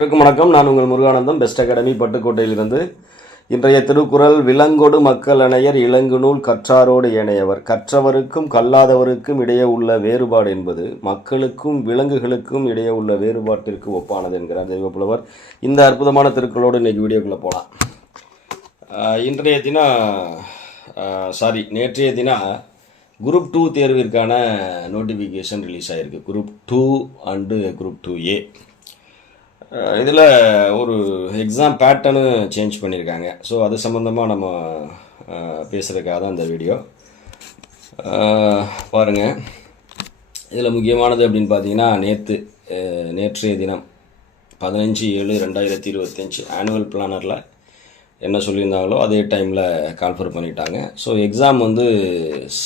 வணக்கம் வணக்கம். நான் உங்கள் முருகானந்தம். Best academy பட்டுக்கோட்டையிலிருந்து. இன்றைய திருக்குறள் விலங்கொடு மக்கள் அணையர் இளங்குநூல் கற்றாரோடு இணையவர் கற்றவருக்கும் கல்லாதவருக்கும் இடையே உள்ள வேறுபாடு என்பது மக்களுக்கும் விலங்குகளுக்கும் இடையே உள்ள வேறுபாட்டிற்கு ஒப்பானது என்கிறார் தெய்வப்புலவர். இந்த அற்புதமான திருக்குறளோடு இன்றைக்கு வீடியோக்குள்ளே போகலாம் இன்றைய தினம் சாரி நேற்றைய தினம் குரூப் டூ தேர்விற்கான நோட்டிஃபிகேஷன் ரிலீஸ் ஆகிருக்கு group two and group two A இதில் ஒரு எக்ஸாம் பேட்டர்னு சேஞ்ச் பண்ணியிருக்காங்க ஸோ அது சம்மந்தமாக நம்ம பேசுகிறதுக்காக தான் இந்த வீடியோ பாருங்கள் இதில் முக்கியமானது அப்படின்னு பார்த்தீங்கன்னா நேற்று நேற்றைய தினம் பதினஞ்சு ஏழு ரெண்டாயிரத்தி இருபத்தஞ்சி ஆனுவல் பிளானரில் என்ன சொல்லியிருந்தாங்களோ அதே டைமில் கால்ஃபர் பண்ணிட்டாங்க. ஸோ எக்ஸாம் வந்து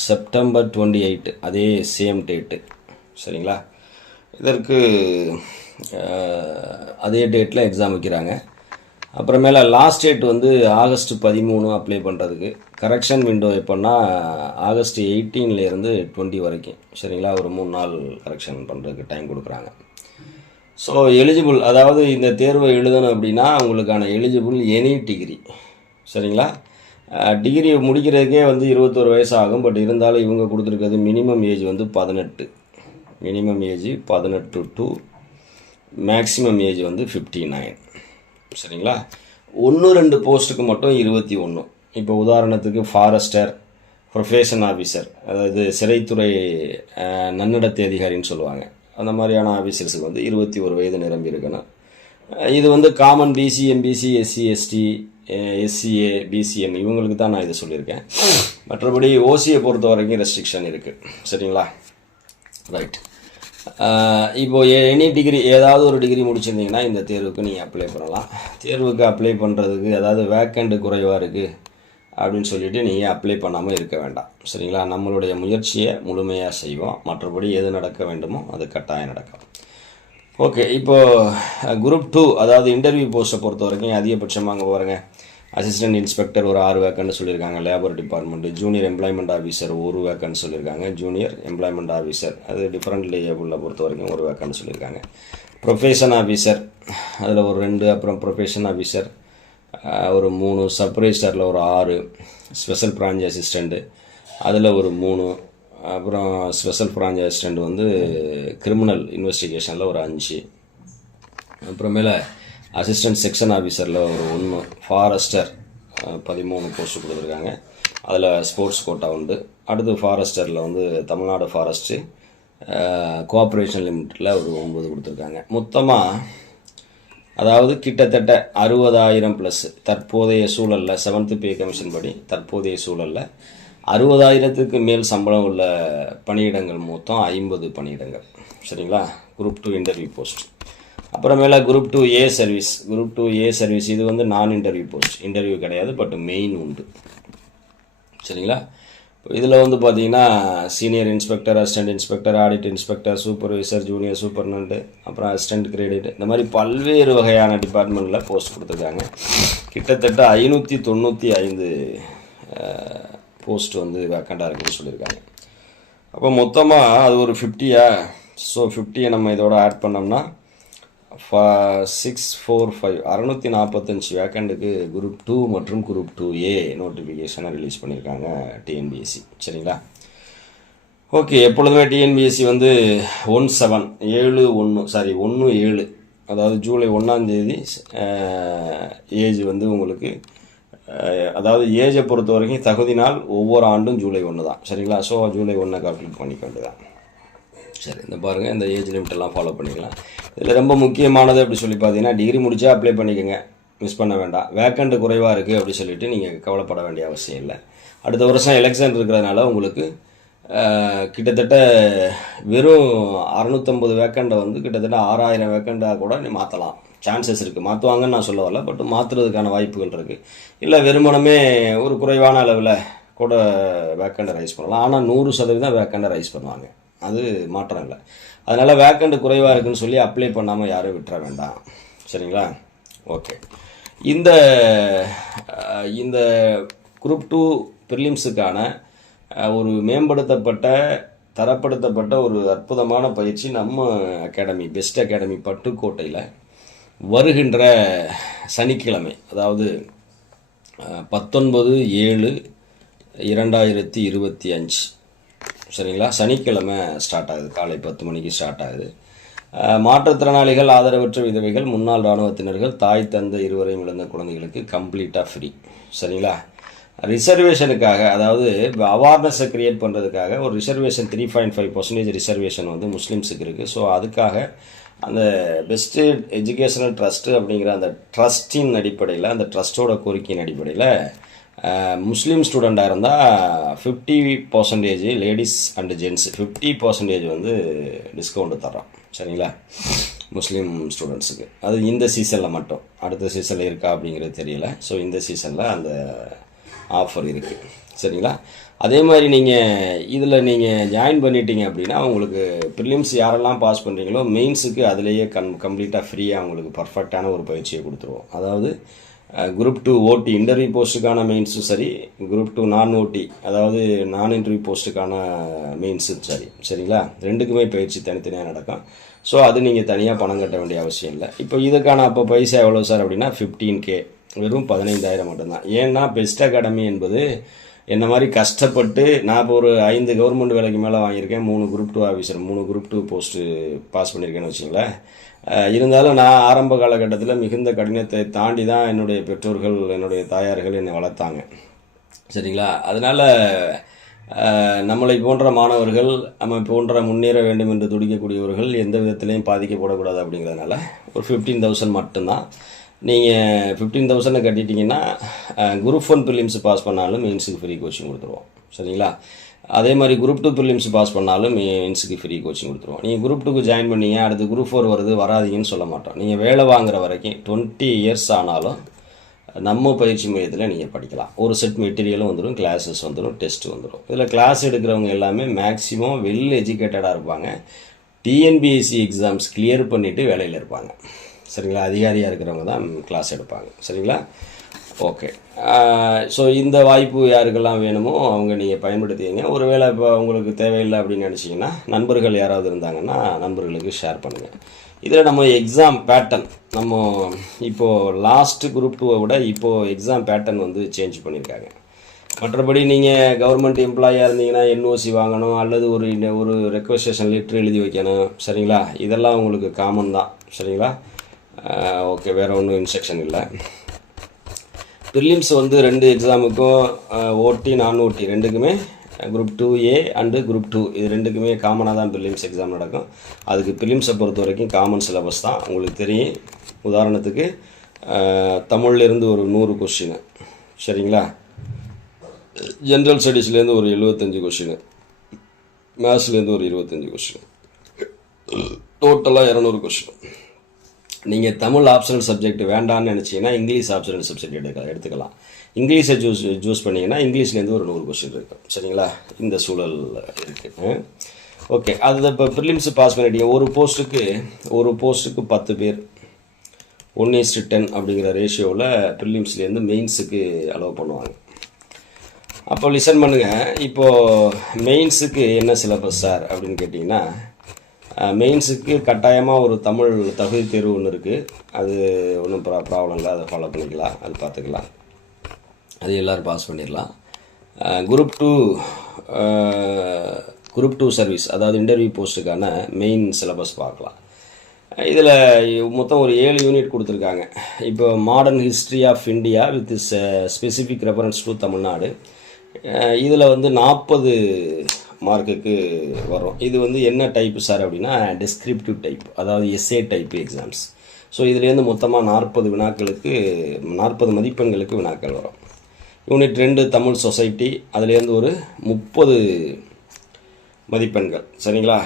செப்டம்பர் டுவெண்ட்டி எயிட்டு அதே சேம் டேட்டு சரிங்களா? இதற்கு அதே டேட்டில் எக்ஸாம் வைக்கிறாங்க. அப்புறமேல லாஸ்ட் டேட் வந்து ஆகஸ்ட் பதிமூணு அப்ளை பண்ணுறதுக்கு கரெக்ஷன் விண்டோ எப்போன்னா ஆகஸ்ட் எயிட்டீன்லேருந்து டுவெண்ட்டி வரைக்கும். சரிங்களா? ஒரு மூணு நாள் கரெக்ஷன் பண்ணுறதுக்கு டைம் கொடுக்குறாங்க. ஸோ எலிஜிபிள் அதாவது இந்த தேர்வை எழுதணும் அப்படின்னா உங்களுக்கான எலிஜிபிள் எனி டிகிரி சரிங்களா? டிகிரி முடிக்கிறதுக்கே வந்து இருபத்தோரு வயசு ஆகும் பட் இருந்தாலும் இவங்க கொடுத்துருக்கிறது மினிமம் ஏஜ் வந்து பதினெட்டு. மினிமம் ஏஜ் பதினெட்டு டு மேக்ஸிமம் ஏஜ் வந்து ஃபிஃப்டி நைன் சரிங்களா? ஒன்று ரெண்டு போஸ்ட்டுக்கு மட்டும் இருபத்தி ஒன்று இப்போ உதாரணத்துக்கு ஃபாரஸ்டர் ப்ரொஃபஷன் ஆஃபீஸர் அதாவது சிறைத்துறை நன்னடத்தை அதிகாரின்னு சொல்லுவாங்க. அந்த மாதிரியான ஆஃபீஸர்ஸுக்கு வந்து இருபத்தி ஒரு வயது நிரம்பி இருக்கணும். இது வந்து common BC MBC SC ST SCA BCM இவங்களுக்கு தான் நான் இதை சொல்லியிருக்கேன். மற்றபடி ஓசியை பொறுத்த வரைக்கும் ரெஸ்ட்ரிக்ஷன் இருக்குது சரிங்களா? ரைட் இப்போது எனி டிகிரி ஏதாவது ஒரு டிகிரி முடிச்சிருந்தீங்கன்னா இந்த தேர்வுக்கு நீங்கள் அப்ளை பண்ணலாம். தேர்வுக்கு அப்ளை பண்ணுறதுக்கு அதாவது வேக்கண்ட் குறைவாக இருக்குது அப்படின்னு சொல்லிவிட்டு நீங்கள் அப்ளை பண்ணாமல் இருக்க வேண்டாம். சரிங்களா? நம்மளுடைய முயற்சியை முழுமையாக செய்வோம். மற்றபடி எது நடக்க வேண்டுமோ அது கட்டாயம் நடக்கும். ஓகே இப்போது குரூப் டூ அதாவது இன்டர்வியூ போஸ்ட்டை பொறுத்த வரைக்கும் அதிகபட்சமாக அங்கே பாருங்கள் அசிஸ்டன்ட் இன்ஸ்பெக்டர் ஒரு ஆறு வேக்கன்னு சொல்லியிருக்காங்க labour department junior employment officer ஒரு வேக்கன்னு சொல்லியிருக்காங்க ஜூனியர் எம்ப்ளாய்மெண்ட் ஆஃபீஸர் அது டிஃப்ரெண்ட் லேபிளில் பொறுத்த வரைக்கும் ஒரு வேக்கன்னு சொல்லியிருக்காங்க ப்ரொஃபஷன் ஆஃபீஸர் அதில் ஒரு ரெண்டு அப்புறம் ப்ரொஃபஷன் ஆஃபீஸர் ஒரு மூணு சப்ரைசரில் ஒரு ஆறு ஸ்பெஷல் பிரான்ச் அசிஸ்டண்ட்டு அதில் ஒரு மூணு அப்புறம் ஸ்பெஷல் பிரான்ச் அசிஸ்டண்ட் வந்து கிரிமினல் இன்வெஸ்டிகேஷனில் ஒரு அஞ்சு. அப்புறமேல அசிஸ்டன்ட் செக்ஷன் ஆஃபீஸரில் ஒரு ஒன்று ஃபாரஸ்டர் பதிமூணு போஸ்ட் கொடுத்துருக்காங்க. அதில் ஸ்போர்ட்ஸ் கோட்டா உண்டு. அடுத்து ஃபாரஸ்டரில் வந்து தமிழ்நாடு ஃபாரஸ்ட்டு கோஆப்ரேஷன் லிமிட்டில் ஒரு ஒம்பது கொடுத்துருக்காங்க. மொத்தமாக அதாவது கிட்டத்தட்ட அறுபதாயிரம் ப்ளஸ் தற்போதைய சூழலில் செவன்த்து பே கமிஷன் படி தற்போதைய சூழலில் அறுபதாயிரத்துக்கு மேல் சம்பளம் உள்ள பணியிடங்கள் மொத்தம் ஐம்பது பணியிடங்கள். சரிங்களா? குரூப் டூ இன்டர்வியூ போஸ்ட் அப்புறமேல group two A service group two A service இது வந்து நான் இன்டர்வியூ போஸ்ட் இன்டர்வியூ கிடையாது பட் மெயின் உண்டு. சரிங்களா? இதில் வந்து பார்த்தீங்கன்னா senior inspector assistant inspector audit inspector supervisor junior superintendent அப்புறம் அசிஸ்டன்ட் கிரேடிட் இந்த மாதிரி பல்வேறு வகையான டிபார்ட்மெண்ட்டில் போஸ்ட் கொடுத்துருக்காங்க. கிட்டத்தட்ட ஐநூற்றி தொண்ணூற்றி ஐந்து போஸ்ட் வந்து வேக்கண்டாக இருக்குன்னு சொல்லியிருக்காங்க. அப்போ மொத்தமாக அது ஒரு ஃபிஃப்டியா ஸோ ஃபிஃப்டியை நம்ம இதோட ஆட் பண்ணோம்னா சிக்ஸ் ஃபோர் ஃபைவ் அறநூற்றி நாற்பத்தஞ்சு வேக்கண்டுக்கு குரூப் டூ மற்றும் குரூப் டூ ஏ நோட்டிஃபிகேஷனை ரிலீஸ் பண்ணியிருக்காங்க டிஎன்பிஎஸ்சி சரிங்களா? ஓகே எப்பொழுதுமே டிஎன்பிஎஸ்சி வந்து ஒன் செவன் ஏழு ஒன்று சாரி ஒன்று ஏழு. அதாவது ஜூலை ஒன்றாந்தேதி ஏஜ் வந்து உங்களுக்கு அதாவது ஏஜை பொறுத்த வரைக்கும் தகுதி நாள் ஒவ்வொரு ஆண்டும் ஜூலை ஒன்று தான் சரிங்களா? ஸோ ஜூலை ஒன்றை கால்குலேட் பண்ணிக்க வேண்டியதான் சரி இந்த பாருங்கள் இந்த ஏஜ் லிமிட் எல்லாம் ஃபாலோ பண்ணிக்கலாம். இதில் ரொம்ப முக்கியமானது அப்படி சொல்லி பார்த்தீங்கன்னா டிகிரி முடிச்சா அப்ளை பண்ணிக்கோங்க. மிஸ் பண்ண வேண்டாம். வேக்கண்ட் குறைவாக இருக்குது அப்படி சொல்லிட்டு நீங்கள் கவலைப்பட வேண்டிய அவசியம் இல்லை. அடுத்த வருஷம் எலெக்ஷன் இருக்கிறதுனால உங்களுக்கு கிட்டத்தட்ட வெறும் அறநூற்றம்பது வேக்கண்டை வந்து கிட்டத்தட்ட ஆறாயிரம் வேக்கண்டாக கூட நீ மாற்றலாம் சான்சஸ் இருக்குது மாற்றுவாங்கன்னு நான் சொல்ல வரல பட் மாற்றுறதுக்கான வாய்ப்புகள் இருக்குது இல்லை வெறுமனமே ஒரு குறைவான அளவில் கூட வேக்கண்டை ரைஸ் பண்ணலாம். ஆனால் நூறு சதவீதம் வேக்கண்டை ரைஸ் பண்ணுவாங்க. அது மாற்றம் இல்லை அதனால் வேக்கண்ட் குறைவாக இருக்குன்னு சொல்லி அப்ளை பண்ணாமல் யாரும் விட்டுற வேண்டாம். சரிங்களா? ஓகே இந்த இந்த குரூப் டூ ப்ரிலிம்ஸுக்கான ஒரு மேம்படுத்தப்பட்ட தரப்படுத்தப்பட்ட ஒரு அற்புதமான பயிற்சி நம்ம அகாடமி பெஸ்ட் அகாடமி பட்டுக்கோட்டையில் வருகின்ற சனிக்கிழமை அதாவது பத்தொன்பது ஏழு இரண்டாயிரத்தி இருபத்தி அஞ்சு. சரிங்களா? சனிக்கிழமை ஸ்டார்ட் ஆகுது. காலை பத்து மணிக்கு ஸ்டார்ட் ஆகுது. மாற்றுத்திறனாளிகள் ஆதரவற்ற விதவைகள் முன்னாள் இராணுவத்தினர்கள் தாய் தந்தை இருவரையும் இழந்த குழந்தைகளுக்கு கம்ப்ளீட்டாக ஃப்ரீ சரிங்களா? ரிசர்வேஷனுக்காக அதாவது அவேர்னஸை க்ரியேட் பண்ணுறதுக்காக ஒரு reservation three point five percentage reservation வந்து முஸ்லீம்ஸுக்கு இருக்குது ஸோ அதுக்காக அந்த பெஸ்ட்டு எஜுகேஷனல் ட்ரஸ்ட்டு அப்படிங்கிற அந்த ட்ரஸ்டின் அடிப்படையில் அந்த ட்ரஸ்ட்டோட கோரிக்கையின் அடிப்படையில் முஸ்லீம் ஸ்டூடெண்ட்டாக இருந்தால் fifty percentage ladies and gents fifty percentage வந்து டிஸ்கவுண்ட் தர்றோம் சரிங்களா? முஸ்லீம் ஸ்டூடெண்ட்ஸுக்கு அது இந்த சீசனில் மட்டும். அடுத்த சீசனில் இருக்கா அப்படிங்கிறது தெரியல. ஸோ இந்த சீசனில் அந்த ஆஃபர் இருக்குது சரிங்களா? அதே மாதிரி நீங்கள் இதில் நீங்கள் ஜாயின் பண்ணிட்டீங்க அப்படின்னா உங்களுக்கு ப்ரிலிம்ஸ் யாரெல்லாம் பாஸ் பண்ணுறீங்களோ மெயின்ஸுக்கு அதிலேயே கம் கம்ப்ளீட்டாக ஃப்ரீயாக உங்களுக்கு பர்ஃபெக்டான ஒரு பயிற்சியை கொடுத்துருவோம். அதாவது குரூப் டூ ஓடி இன்டர்வியூ போஸ்ட்டுக்கான மெயின்ஸும் சரி குரூப் டூ நான் ஓடி அதாவது நான் இன்டர்வியூ போஸ்ட்டுக்கான மெயின்ஸும் சரி. சரிங்களா? ரெண்டுக்குமே பயிற்சி தனித்தனியாக நடக்கும். ஸோ அது நீங்கள் தனியாக பணம் கட்ட வேண்டிய அவசியம் இல்லை. இப்போ இதுக்கான அப்போ பைசா எவ்வளோ சார் அப்படின்னா ஃபிஃப்டீன் கே வெறும் பதினைந்தாயிரம் மட்டும்தான். ஏன்னா பெஸ்ட் அகாடமி என்பது என்ன மாதிரி கஷ்டப்பட்டு நான் இப்போ ஒரு ஐந்து கவர்மெண்ட் வேலைக்கு மேலே வாங்கியிருக்கேன் மூணு குரூப் டூ ஆஃபீஸர் மூணு குரூப் டூ போஸ்ட்டு பாஸ் பண்ணியிருக்கேன்னு வச்சுங்களேன் இருந்தாலும் நான் ஆரம்ப காலகட்டத்தில் மிகுந்த கடினத்தை தாண்டி தான் என்னுடைய பெற்றோர்கள் என்னுடைய தாயார்கள் என்னை வளர்த்தாங்க. சரிங்களா? அதனால் நம்மளை போன்ற மாணவர்கள் நம்ம போன்ற முன்னேற வேண்டும் என்று துடிக்கக்கூடியவர்கள் எந்த விதத்திலையும் பாதிக்கப்படக்கூடாது அப்படிங்கிறதுனால ஒரு ஃபிஃப்டீன் தௌசண்ட் மட்டும்தான். நீங்கள் ஃபிஃப்டீன் தௌசண்ட் கட்டிட்டீங்கன்னா குரூப் ஒன் ப்ரிலிம்ஸ் பாஸ் பண்ணாலும் மெயின்ஸுக்கு ஃப்ரீ கோச்சிங் கொடுத்துருவோம். சரிங்களா? அதே மாதிரி குரூப் டூ ப்ரிலிம்ஸ் பாஸ் பண்ணாலும் மெயின்ஸுக்கு ஃப்ரீ கோச்சிங் கொடுத்துருவோம். நீங்கள் குரூப் டூக்கு ஜாயின் பண்ணீங்க அடுத்து குரூப் ஃபோர் வருது வராதீங்கன்னு சொல்ல மாட்டோம். நீங்கள் வேலை வாங்குற வரைக்கும் டுவெண்ட்டி இயர்ஸ் ஆனாலும் நம்ம பயிற்சி மையத்தில் நீங்கள் படிக்கலாம். ஒரு செட் மெட்டீரியலும் வந்துடும் கிளாஸஸ் வந்துடும் டெஸ்ட்டு வந்துடும் இதில் கிளாஸ் எடுக்கிறவங்க எல்லாமே மேக்ஸிமம் வெல் எஜுகேட்டடாக இருப்பாங்க டிஎன்பிஎஸ்சி எக்ஸாம்ஸ் கிளியர் பண்ணிவிட்டு வேலையில் இருப்பாங்க. சரிங்களா? அதிகாரியாக இருக்கிறவங்க தான் கிளாஸ் எடுப்பாங்க. சரிங்களா? ஓகே ஸோ இந்த வாய்ப்பு யாருக்கெல்லாம் வேணுமோ அவங்க நீங்கள் பயன்படுத்திங்க ஒருவேளை இப்போ உங்களுக்கு தேவையில்லை அப்படின்னு நினச்சிங்கன்னா நண்பர்கள் யாராவது இருந்தாங்கன்னா நண்பர்களுக்கு ஷேர் பண்ணுங்கள் இதில் நம்ம எக்ஸாம் பேட்டர்ன் நம்ம இப்போது லாஸ்ட்டு குரூப் டூவை விட இப்போது எக்ஸாம் பேட்டர்ன் வந்து சேஞ்ச் பண்ணியிருக்காங்க. மற்றபடி நீங்கள் கவர்மெண்ட் எம்ப்ளாயாக இருந்தீங்கன்னா என்ஓசி வாங்கணும் அல்லது ஒரு ஒரு ரெக்வஸ்டேஷன் லெட்ரு எழுதி வைக்கணும். சரிங்களா? இதெல்லாம் உங்களுக்கு காமன் தான். சரிங்களா? ஓகே வேறு ஒன்றும் இன்ஸ்ட்ரக்ஷன் இல்லை. ப்ரிலிம்ஸ் வந்து ரெண்டு எக்ஸாமுக்கும் ஓட்டி நான் ஓட்டி. ரெண்டுக்குமே group two A and group two இது ரெண்டுக்குமே காமனாக தான் ப்ரிலிம்ஸ் எக்ஸாம் நடக்கும். அதுக்கு ப்ரிலிம்ஸை பொறுத்த வரைக்கும் காமன் சிலபஸ் தான். உங்களுக்கு தெரியும். உதாரணத்துக்கு தமிழ்லேருந்து ஒரு நூறு கொஷினு சரிங்களா? ஜென்ரல் ஸ்டடீஸ்லேருந்து ஒரு எழுபத்தஞ்சு கொஷினு மேத்ஸ்லேருந்து ஒரு இருபத்தஞ்சி கொஷின் டோட்டலாக இரநூறு கொஷின் நீங்கள் தமிழ் ஆப்ஷனல் சப்ஜெக்ட் வேண்டாம்னு நினச்சிங்கன்னா இங்கிலீஷ் ஆப்ஷனல் சப்ஜெக்ட் எடுக்க எடுத்துக்கலாம். இங்கிலீஷை சூஸ் சூஸ் பண்ணிங்கன்னா இங்கிலீஷ்லேருந்து ஒரு நூறு கொஸ்டின் இருக்கும் சரிங்களா? இந்த சூழல் இருக்குது ஓகே அது இப்போ ப்ரிலிம்ஸ் பாஸ் பண்ணிட்டீங்க ஒரு போஸ்ட்டுக்கு ஒரு போஸ்ட்டுக்கு பத்து பேர். ஒன் இஸ்டு டென் அப்படிங்கிற ரேஷியோவில் ப்ரிலிம்ஸ்லேருந்து மெயின்ஸுக்கு அலோவ் பண்ணுவாங்க. அப்போ லிசன் பண்ணுங்கள் இப்போது மெயின்ஸுக்கு என்ன சிலபஸ் சார் அப்படின்னு கேட்டிங்கன்னா மெயின்ஸுக்கு கட்டாயமாக ஒரு தமிழ் தகுதி தேர்வு ஒன்று இருக்குது அது ஒன்றும் ப்ரா ப்ராப்ளம் இல்லை. அதை ஃபாலோ பண்ணிக்கலாம். அது பார்த்துக்கலாம். அது எல்லோரும் பாஸ் பண்ணிடலாம். Group two group two service அதாவது இன்டர்வியூ போஸ்ட்டுக்கான மெயின் சிலபஸ் பார்க்கலாம். இதில் மொத்தம் ஒரு ஏழு யூனிட் கொடுத்துருக்காங்க. இப்போ modern history of India with specific reference to Tamil Nadu. இதில் வந்து நாற்பது மார்க்குக்கு வரும் இது வந்து என்ன டைப் சார் அப்படின்னா டிஸ்கிரிப்டிவ் டைப் அதாவது எஸ்ஏ டைப் எக்ஸாம்ஸ் ஸோ இதுலேருந்து மொத்தமாக நாற்பது வினாக்களுக்கு நாற்பது மதிப்பெண்களுக்கு வினாக்கள் வரும். யூனிட் ரெண்டு தமிழ் சொசைட்டி அதுலேருந்து ஒரு முப்பது மதிப்பெண்கள். சரிங்களா?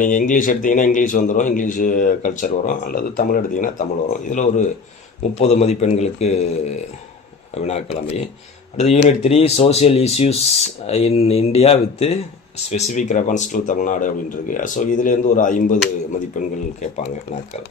நீங்கள் இங்கிலீஷ் எடுத்தீங்கன்னா இங்கிலீஷ் வந்துடும் இங்கிலீஷ் கல்ச்சர் வரும் அல்லது தமிழ் எடுத்தீங்கன்னா தமிழ் வரும். இதில் ஒரு முப்பது மதிப்பெண்களுக்கு வினாக்கள் அமையும். அடுத்து unit three social issues in India with specific reference to Tamil Nadu அப்படின்ட்டு ஸோ இதுலேருந்து ஒரு ஐம்பது மதிப்பெண்கள் கேட்பாங்க வினாக்கள்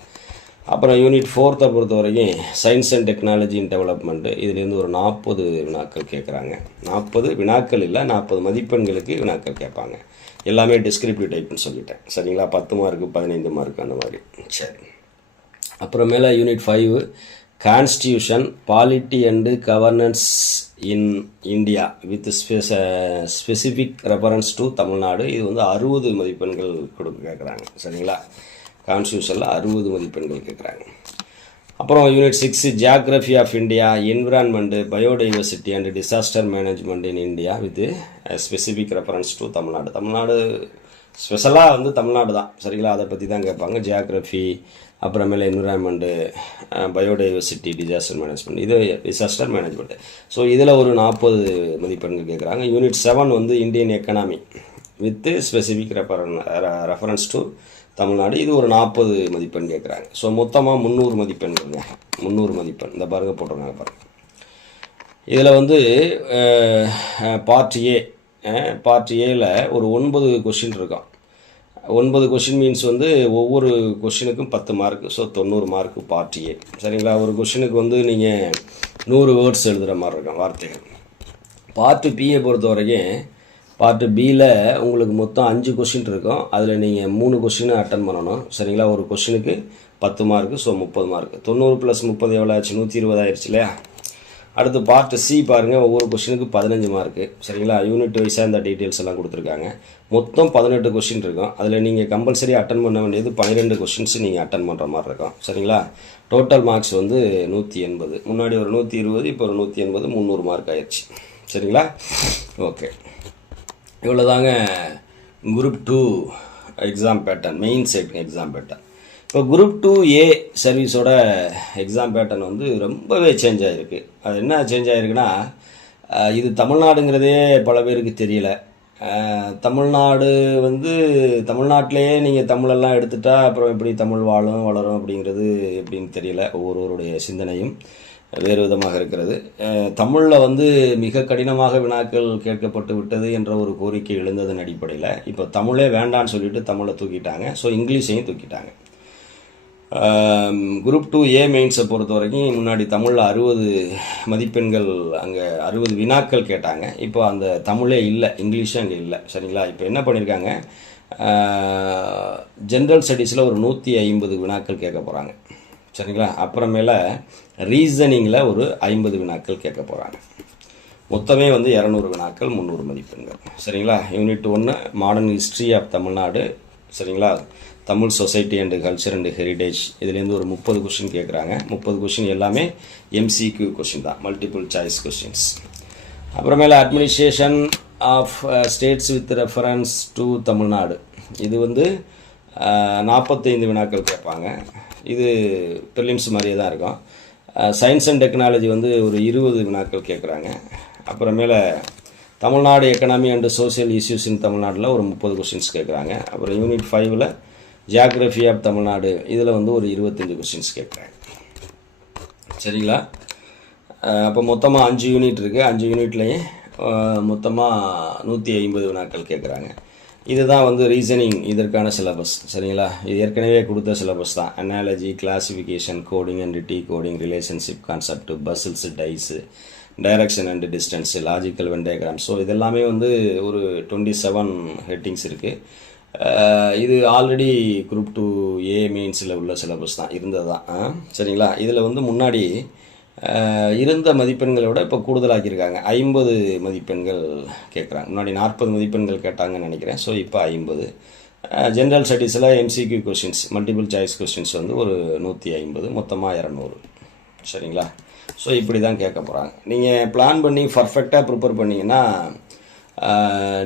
அப்புறம் யூனிட் ஃபோர்த்தை பொறுத்த வரைக்கும் science and technology in development இதுலேருந்து ஒரு நாற்பது வினாக்கள் கேட்குறாங்க. நாற்பது வினாக்கள் இல்லை நாற்பது மதிப்பெண்களுக்கு வினாக்கள் கேட்பாங்க. எல்லாமே டிஸ்கிரிப்டிவ் டைப்னு சொல்லிட்டேன். சரிங்களா? பத்து மார்க்கு பதினைந்து மார்க் அந்த மாதிரி. சரி. அப்புறமேல unit five constitution polity and governance in India with specific reference to Tamil Nadu இது வந்து அறுபது மதிப்பெண்கள் கொடுக்க கேட்குறாங்க சரிங்களா? கான்ஸ்டியூஷனில் அறுபது மதிப்பெண்கள் கேட்குறாங்க அப்புறம் unit six geography of India environment biodiversity and disaster management in India with specific reference to Tamil Nadu Tamil Nadu ஸ்பெஷலாக வந்து தமிழ்நாடு தான். சரிங்களா? அதை பற்றி தான் கேட்பாங்க. ஜியாகிரஃபி அப்புறமேல என்விரான்மெண்ட்டு பயோடைவர்சிட்டி டிசாஸ்டர் மேனேஜ்மெண்ட் இது டிசாஸ்டர் மேனேஜ்மெண்ட் ஸோ இதில் ஒரு நாற்பது மதிப்பெண்கள் கேட்குறாங்க. யூனிட் செவன் வந்து Indian economy with specific reference reference to Tamil Nadu. இது ஒரு நாற்பது மதிப்பெண் கேட்குறாங்க. ஸோ மொத்தமாக முந்நூறு மதிப்பெண்கள்ங்க. முந்நூறு மதிப்பெண். இந்த பாருங்க போட்டிருக்காங்க பாருங்க. இதில் வந்து பார்ட் ஏ பார்ட் ஏல ஒரு ஒன்பது கொஷின் இருக்கும். ஒன்பது கொஷின் மீன்ஸ் வந்து ஒவ்வொரு கொஷினுக்கும் பத்து மார்க்கு ஸோ தொண்ணூறு மார்க்கு பார்ட் ஏ சரிங்களா? ஒரு கொஷினுக்கு வந்து நீங்கள் நூறு வேர்ட்ஸ் எழுதுகிற மாதிரி இருக்கும் வார்த்தைகள். பார்ட்டு பியை பொறுத்த வரைக்கும் பார்ட்டு பியில் உங்களுக்கு மொத்தம் அஞ்சு கொஷின் இருக்கும். அதில் நீங்கள் மூணு கொஷின் அட்டன் பண்ணணும். சரிங்களா? ஒரு கொஷினுக்கு பத்து மார்க்கு ஸோ முப்பது மார்க்கு தொண்ணூறு ப்ளஸ் முப்பது எவ்வளோ ஆச்சு? நூற்றி இருபது ஆயிடுச்சு இல்லையா? அடுத்து பார்ட்டு சி பாருங்கள் ஒவ்வொரு கொஷினுக்கு பதினஞ்சு மார்க்கு சரிங்களா? யூனிட் வைஸாக இந்த டீட்டெயில்ஸ் எல்லாம் கொடுத்துருக்காங்க. மொத்தம் பதினெட்டு கொஷின் இருக்கும். அதில் நீங்கள் கம்பல்சரி அட்டன் பண்ண வேண்டியது பன்னிரெண்டு கொஷின்ஸ் நீங்கள் அட்டன் பண்ணுற மாதிரி இருக்கும். சரிங்களா? டோட்டல் மார்க்ஸ் வந்து நூற்றி எண்பது. முன்னாடி ஒரு நூற்றி இருபது இப்போ ஒரு நூற்றி எண்பது முந்நூறு மார்க் ஆயிடுச்சு சரிங்களா? ஓகே இவ்வளோதாங்க group two exam pattern main set exam pattern இப்போ குரூப் டூ ஏ சர்வீஸோட எக்ஸாம் பேட்டர்ன் வந்து ரொம்பவே சேஞ்ச் ஆகிருக்கு அது என்ன சேஞ்ச் ஆகிருக்குன்னா இது தமிழ்நாடுங்கிறதே பல பேருக்கு தெரியல. தமிழ்நாடு வந்து தமிழ்நாட்டிலேயே நீங்கள் தமிழெல்லாம் எடுத்துட்டா அப்புறம் எப்படி தமிழ் வாழும் வளரும் அப்படிங்கிறது எப்படின்னு தெரியல. ஒவ்வொருவருடைய சிந்தனையும் வேறு விதமாக இருக்கிறது. தமிழில் வந்து மிக கடினமாக வினாக்கள் கேட்கப்பட்டு விட்டது என்ற ஒரு கோரிக்கை எழுந்ததன் அடிப்படையில் இப்போ தமிழே வேண்டான்னு சொல்லிட்டு தமிழை தூக்கிட்டாங்க. ஸோ இங்கிலீஷையும் தூக்கிட்டாங்க. குரூப் டூ ஏ மெயின்ஸை பொறுத்த வரைக்கும் முன்னாடி தமிழில் அறுபது மதிப்பெண்கள் அங்கே அறுபது வினாக்கள் கேட்டாங்க. இப்போ அந்த தமிழே இல்லை இங்கிலீஷும் அங்கே இல்லை சரிங்களா? இப்போ என்ன பண்ணியிருக்காங்க ஜென்ரல் ஸ்டடீஸில் ஒரு நூற்றி ஐம்பது வினாக்கள் கேட்க போகிறாங்க சரிங்களா? அப்புறமேல ரீசனிங்கில் ஒரு ஐம்பது வினாக்கள் கேட்க போகிறாங்க மொத்தமே வந்து இரநூறு வினாக்கள் முந்நூறு மதிப்பெண்கள். சரிங்களா? யூனிட் ஒன்று மாடர்ன் ஹிஸ்ட்ரி ஆஃப் தமிழ்நாடு. சரிங்களா? Tamil society and culture and heritage இதுலேருந்து ஒரு முப்பது கொஷின் கேட்குறாங்க. முப்பது கொஷின் எல்லாமே எம்சிக்யூ கொஷின் தான். மல்டிபிள் சாய்ஸ் கொஷின்ஸ் அப்புறமேல administration of states with reference to Tamil Nadu. இது வந்து uh, நாற்பத்தைந்து வினாக்கள் கேட்பாங்க. இது ப்ரிலிம்ஸ் மாதிரியே தான் இருக்கும். சயின்ஸ் அண்ட் டெக்னாலஜி வந்து ஒரு இருபது வினாக்கள் கேட்குறாங்க. அப்புறமேல Tamil Nadu economy and social issues in தமிழ்நாட்டில் ஒரு முப்பது கொஷின்ஸ் கேட்குறாங்க. அப்புறம் யூனிட் ஃபைவ்ல ஜியாகிரஃபி ஆஃப் தமிழ்நாடு இதில் வந்து ஒரு இருபத்தஞ்சி கொஸ்டின்ஸ் கேட்குறாங்க சரிங்களா? அப்போ மொத்தமாக அஞ்சு யூனிட் இருக்குது அஞ்சு யூனிட்லேயே மொத்தமாக நூற்றி ஐம்பது வினாக்கள் கேட்குறாங்க இதுதான் வந்து ரீசனிங் இதற்கான சிலபஸ் சரிங்களா? இது ஏற்கனவே கொடுத்த சிலபஸ் தான். Analogy classification coding and decoding relationship concept puzzles dice direction and distance logical Venn diagram so இதெல்லாமே வந்து ஒரு டுவெண்ட்டி செவன் ஹெட்டிங்ஸ் இருக்குது இது ஆல்ரெடி குரூப் டூ ஏ மீன்ஸில் உள்ள சிலபஸ் தான் இருந்தது தான். ஆ, சரிங்களா? இதில் வந்து முன்னாடி இருந்த மதிப்பெண்களை விட இப்போ கூடுதலாக்கியிருக்காங்க. ஐம்பது மதிப்பெண்கள் கேட்குறாங்க முன்னாடி நாற்பது மதிப்பெண்கள் கேட்டாங்கன்னு நினைக்கிறேன். ஸோ இப்போ ஐம்பது. General ஸ்டடீஸில் MCQ questions multiple choice questions வந்து ஒரு நூற்றி ஐம்பது மொத்தமாக இரநூறு. சரிங்களா? ஸோ இப்படி தான் கேட்க போகிறாங்க நீங்கள் பிளான் பண்ணி பர்ஃபெக்டாக ப்ரிப்பேர் பண்ணிங்கன்னா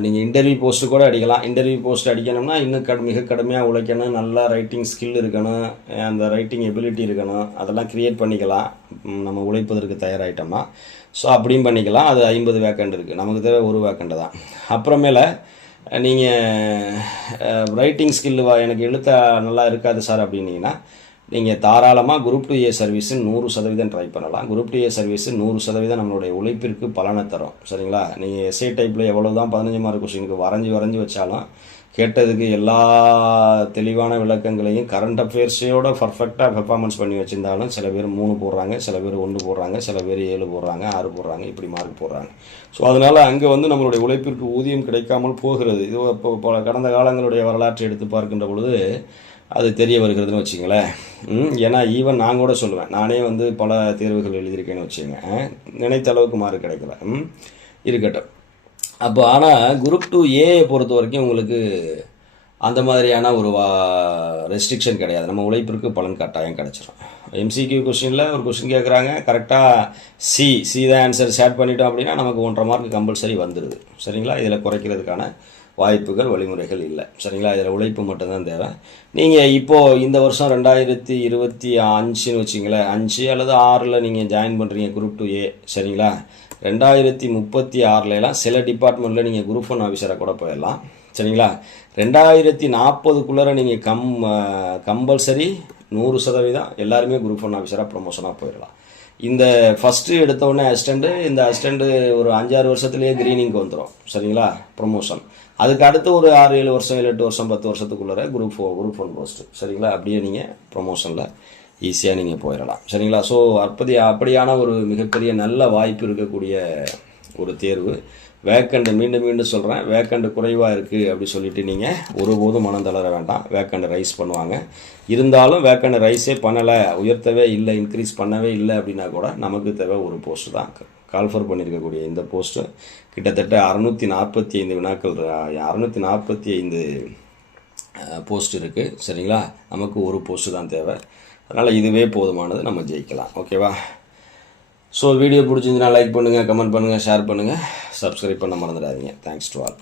நீங்கள் இன்டர்வியூ போஸ்ட்டு கூட அடிக்கலாம். இன்டர்வியூ போஸ்ட் அடிக்கணும்னா இன்னும் கடு மிக கடுமையாக உழைக்கணும். நல்லா ரைட்டிங் ஸ்கில் இருக்கணும். அந்த ரைட்டிங் எபிலிட்டி இருக்கணும். அதெல்லாம் க்ரியேட் பண்ணிக்கலாம். நம்ம உழைப்பதற்கு தயாராகிட்டோம்னா ஸோ அப்படியும் பண்ணிக்கலாம். அது ஐம்பது வேக்கண்ட் இருக்குது நமக்கு தேவை ஒரு வேக்கண்ட் தான். அப்புறமேல நீங்கள் ரைட்டிங் ஸ்கில் எனக்கு எழுத்த நல்லா இருக்காது சார் அப்படின்னீங்கன்னா நீங்கள் தாராளமாக குரூப் டூ ஏ சர்வீஸு நூறு சதவீதம் ட்ரை பண்ணலாம். குரூப் டூ ஏ சர்வீஸு நூறு சதவீதம் நம்மளுடைய உழைப்பிற்கு பலனை தரும். சரிங்களா? நீங்கள் எஸ்ஏ டைப்பில் எவ்வளோ தான் பதினஞ்சு மார்க் கொஸ்டினுக்கு வரைஞ்சி வரைஞ்சி வச்சாலும் கேட்டதுக்கு எல்லா தெளிவான விளக்கங்களையும் கரண்ட் அஃபேர்ஸையோட பர்ஃபெக்டாக பெர்ஃபார்மன்ஸ் பண்ணி வச்சுருந்தாலும் சில பேர் மூணு போடுறாங்க சில பேர் ஒன்று போடுறாங்க சில பேர் ஏழு போடுறாங்க ஆறு போடுறாங்க இப்படி மார்க் போடுறாங்க. ஸோ அதனால் அங்கே வந்து நம்மளுடைய உழைப்பிற்கு ஊதியம் கிடைக்காமல் போகிறது. இது இப்போ பல கடந்த காலங்களுடைய வரலாற்றை எடுத்து பார்க்கின்ற பொழுது அது தெரிய வருகிறதுன்னு வச்சுங்களேன். ஏன்னா ஈவன் நான் கூட சொல்லுவேன். நானே வந்து பல தேர்வுகள் எழுதியிருக்கேன்னு வச்சுங்க. நினைத்த அளவுக்கு மார்க் கிடைக்கல. ம், இருக்கட்டும். அப்போ ஆனால் குரூப் டூ ஏஐ பொறுத்த வரைக்கும் உங்களுக்கு அந்த மாதிரியான ஒரு வா ரெஸ்ட்ரிக்ஷன் கிடையாது. நம்ம உழைப்பிற்கு பலன் கட்டாயம் கிடச்சிரும். எம்சிக்யூ கொஸ்டினில் ஒரு கொஸ்டின் கேட்குறாங்க கரெக்டாக சி சி தான் ஆன்சர் ஷேர் பண்ணிட்டோம் அப்படின்னா நமக்கு ஒன்றரை மார்க் கம்பல்சரி வந்துடுது சரிங்களா? இதில் குறைக்கிறதுக்கான வாய்ப்புகள் வழிமுறைகள் இல்லை. சரிங்களா? இதில் உழைப்பு மட்டும்தான் தேவை. நீங்கள் இப்போது இந்த வருஷம் ரெண்டாயிரத்தி இருபத்தி அஞ்சுன்னு வச்சிங்களேன் அஞ்சு அல்லது ஆறில் நீங்கள் ஜாயின் பண்ணுறீங்க குரூப் டூ ஏ சரிங்களா? ரெண்டாயிரத்தி முப்பத்தி ஆறுலலாம் சில டிபார்ட்மெண்ட்டில் நீங்கள் குரூப் ஒன் ஆஃபீஸராக கூட போயிடலாம். சரிங்களா? ரெண்டாயிரத்தி நாற்பதுக்குள்ளார நீங்கள் கம் கம்பல்சரி நூறு சதவீதம் எல்லாருமே குரூப் ஒன் ஆஃபீஸராக ப்ரொமோஷனாக போயிடலாம். இந்த ஃபஸ்ட்டு எடுத்த உடனே அசிஸ்டண்ட்டு இந்த அசிஸ்டண்ட்டு ஒரு அஞ்சாறு வருஷத்துலேயே க்ரீனிங்க்கு வந்துடும் சரிங்களா? ப்ரொமோஷன் அதுக்கு அடுத்து ஒரு ஆறு ஏழு வருஷம் ஏழு எட்டு வருஷம் பத்து வருஷத்துக்குள்ளே குரூப் ஃபோ குரூப் ஒன் போஸ்ட்டு சரிங்களா? அப்படியே நீங்கள் ப்ரொமோஷனில் ஈஸியாக நீங்கள் போயிடலாம். சரிங்களா? ஸோ அப்படி அப்படியான ஒரு மிகப்பெரிய நல்ல வாய்ப்பு இருக்கக்கூடிய ஒரு தேர்வு. வேக்கண்ட் மீண்டும் மீண்டும் சொல்கிறேன் வேக்கண்ட் குறைவாக இருக்குது அப்படி சொல்லிட்டு நீங்கள் ஒருபோதும் மனம் தளர வேண்டாம். வேக்கண்ட் ரைஸ் பண்ணுவாங்க. இருந்தாலும் வேக்கண்ட் ரைஸே பண்ணலை உயர்த்தவே இல்லை இன்க்ரீஸ் பண்ணவே இல்லை அப்படின்னா கூட நமக்கு தேவை ஒரு போஸ்ட் தான். கால்ஃபர் பண்ணியிருக்கக்கூடிய இந்த போஸ்ட்டு கிட்டத்தட்ட அறுநூற்றி நாற்பத்தி ஐந்து வினாக்கள் அறுநூற்றி நாற்பத்தி ஐந்து போஸ்ட் இருக்குது சரிங்களா? நமக்கு ஒரு போஸ்ட்டு தான் தேவை. அதனால் இதுவே போதுமானது நம்ம ஜெயிக்கலாம். ஓகேவா ஸோ வீடியோ பிடிச்சிருந்துன்னா லைக் பண்ணுங்கள் கமெண்ட் பண்ணுங்கள் ஷேர் பண்ணுங்கள் சப்ஸ்கிரைப் பண்ண மறந்துடாதீங்க. Thanks to all